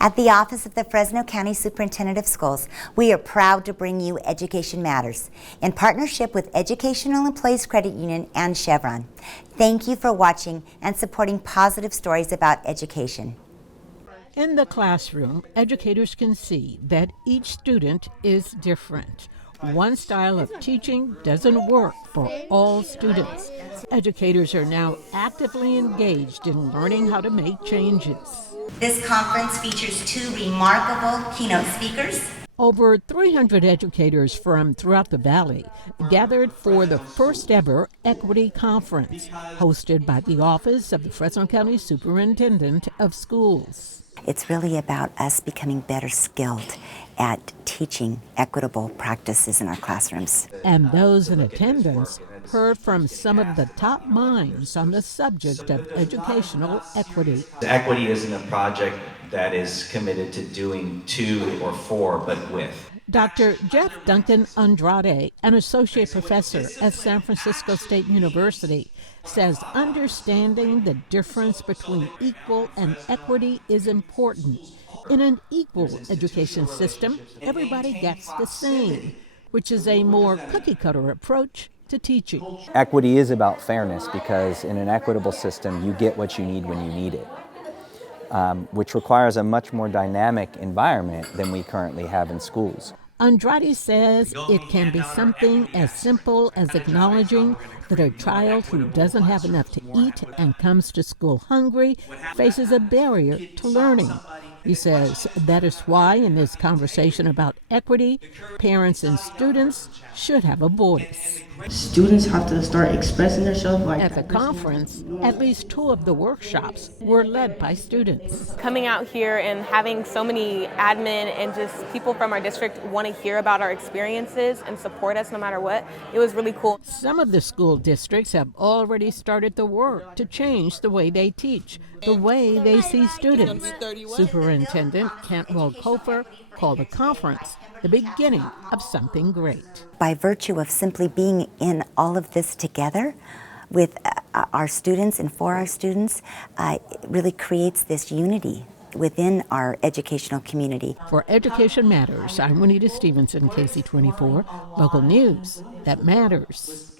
At the Office of the Fresno County Superintendent of Schools, we are proud to bring you Education Matters in partnership with Educational Employees Credit Union and Chevron. Thank you for watching and supporting positive stories about education. In the classroom, educators can see that each student is different. One style of teaching doesn't work for all students. Educators are now actively engaged in learning how to make changes. This conference features two remarkable keynote speakers. Over 300 educators from throughout the valley gathered for the first ever Equity Conference, hosted by the Office of the Fresno County Superintendent of Schools. It's really about us becoming better skilled at teaching equitable practices in our classrooms. And those in attendance heard from some of the top minds on the subject of educational equity. Equity isn't a project that is committed to doing to or for, but with. Dr. Duncan Andrade, an associate professor at San Francisco State University, says understanding the difference between equal and equity is important. In an equal education system, everybody gets the same, which is a more cookie-cutter approach to teaching. Equity is about fairness because in an equitable system, you get what you need when you need it, which requires a much more dynamic environment than we currently have in schools. Andrade says it can be something as simple as acknowledging that a child who doesn't have enough to eat and comes to school hungry faces a barrier to learning. He says that is why in this conversation about equity, parents and students should have a voice. Students have to start expressing themselves like At the conference, at least 2 of the workshops were led by students. Coming out here and having so many admin and just people from our district want to hear about our experiences and support us no matter what, it was really cool. Some of the school districts have already started the work to change the way they teach, the way they see students. Superintendent Copher called the conference the beginning of something great. By virtue of simply being in all of this together with our students and for our students, it really creates this unity within our educational community. For Education Matters, I'm Juanita Stevenson, KC24, local news that matters.